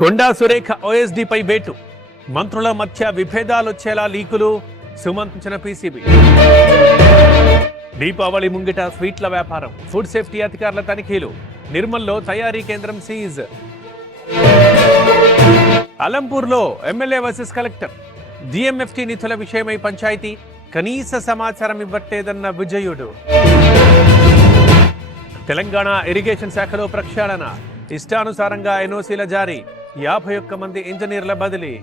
కొండా సురేఖ ఓఎస్డీపై వేటు, మంత్రుల మధ్య విభేదాలొచ్చేలా లీకులు, సుమంతించిన పీసీబీ. దీపావళి ముంగిట స్వీట్ల వ్యాపారం, ఫుడ్ సేఫ్టీ అధికారుల తనిఖీలు, నిర్మల్లో తయారీ కేంద్రం సీజ్. అలంపూర్లో ఎమ్మెల్యే వర్సెస్ కలెక్టర్, డిఎంఎఫ్టీ నిధుల విషయమై పంచాయతీ, కనీస సమాచారం ఇవ్వట్లేదన్న విజయుడు. తెలంగాణ ఇరిగేషన్ శాఖలో ప్రక్షాళన, ఇష్టానుసారంగా ఎన్ఓసీల జారీ, 51 మంది ఇంజనీర్ల బదిలీ.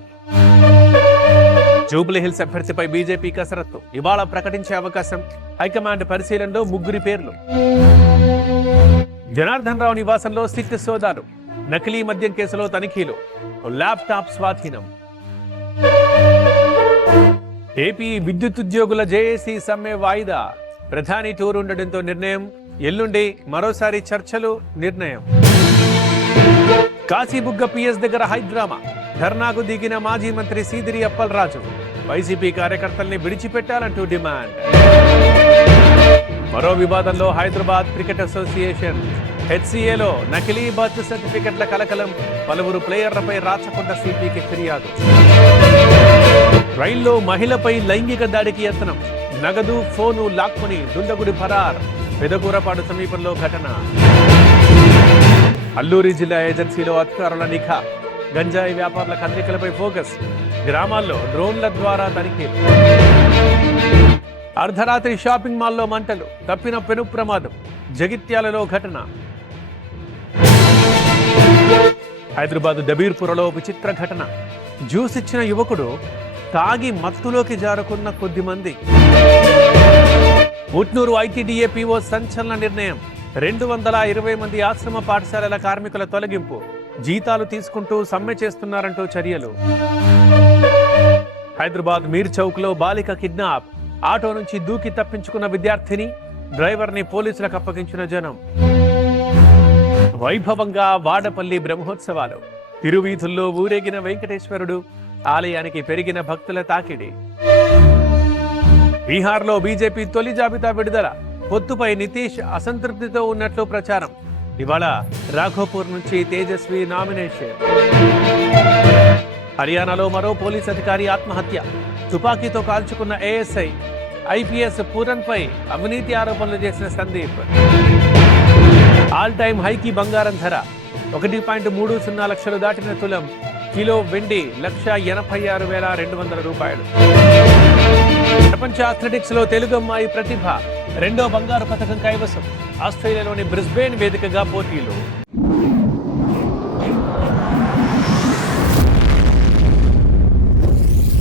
జూబ్లీహిల్స్ అభ్యర్థిపై బీజేపీ కసరత్తు, ఇవాళ ప్రకటించే అవకాశం, హైకమాండ్ పరిశీలనలో 3 పేర్లు. జనార్దన్ రావు నివాసంలో సిట్ సోదాలు, నకిలీ మద్యం కేసులో తనిఖీలు, ల్యాప్టాప్ స్వాధీనం. ఏపీ విద్యుత్ ఉద్యోగుల జేఏసీ సమ్మె వాయిదా, ప్రధాని టూర్ ఉండడంతో నిర్ణయం, ఎల్లుండి మరోసారి చర్చలు, నిర్ణయం. కాశీబుగ్గ పిఎస్ దగ్గర హైడ్రామా, ధర్నాకు దిగిన మాజీ మంత్రి సీదిరి అప్పలరాజు, వైసీపీ కార్యకర్తల్ని విడిచిపెట్టాలంటూ డిమాండ్. మరో వివాదంలో హైదరాబాద్ క్రికెట్ అసోసియేషన్, హెచ్సిఏలో నకిలీ బర్త్ సర్టిఫికెట్ల కలకలం, పలువురు ప్లేయర్లపై రాచకొండ సిపికి ఫిర్యాదు. రైల్లో మహిళపై లైంగిక దాడికి యత్నం, నగదు ఫోను లాక్కుని దుండగుడి ఫరార్, పెదకూరపాడు సమీపంలో ఘటన. అల్లూరి జిల్లా ఏజెన్సీలో అధికారుల నిఘా, గంజాయి వ్యాపారుల కదలికలపై ఫోకస్, గ్రామాల్లో డ్రోన్ల ద్వారా తనిఖీలు. అర్ధరాత్రి షాపింగ్ మాల్లో మంటలు, తప్పిన పెను ప్రమాదం, జగిత్యాలలో ఘటన. హైదరాబాద్ దబీర్పురలో విచిత్ర ఘటన, జ్యూస్ ఇచ్చిన యువకుడు తాగి మత్తులోకి జారుకున్న కొద్దిమంది. ఉట్నూరు ఐటీడీఏ పీఓ సంచలన నిర్ణయం, 220 మంది ఆశ్రమ పాఠశాలల కార్మికుల తొలగింపు, జీతాలు తీసుకుంటూ సమ్మె చేస్తున్నారంటూ చర్యలు. హైదరాబాద్ మీర్ చౌక్ లో బాలిక కిడ్నాప్, ఆటో నుంచి దూకి తప్పించుకున్న విద్యార్థిని, డ్రైవర్ని పోలీసులకు అప్పగించిన జనం. వైభవంగా వాడపల్లి బ్రహ్మోత్సవాలు, తిరువీధుల్లో ఊరేగిన వెంకటేశ్వరుడు, ఆలయానికి పెరిగిన భక్తుల తాకిడి. బీహార్లో బీజేపీ తొలి జాబితా విడుదల, పొత్తుపై నితీష్ అసంతృప్తితో ఉన్నట్లు ప్రచారం, ఇవాళ రాఘోపూర్ నుంచి తేజస్వి నామినేషన్. హర్యానాలో మరో పోలీస్ అధికారి ఆత్మహత్య, తుపాకీతో కాల్చుకున్న ఏఎస్ఐ, ఐపీఎస్ పూరన్పై అవినీతి ఆరోపణలు చేసిన సందీప్. ఆల్ టైమ్ హైకి బంగారం ధర, 1.30 లక్షలు దాటిన తులం, కిలో వెండి 1,86,200 రూపాయలు. ప్రపంచ అథ్లెటిక్స్ లో తెలుగు అమ్మాయి ప్రతిభ 2వ బంగారు పథకం కైవసం, ఆస్ట్రేలియాలోని బ్రిస్బేన్ వేదికగా పోటీలు.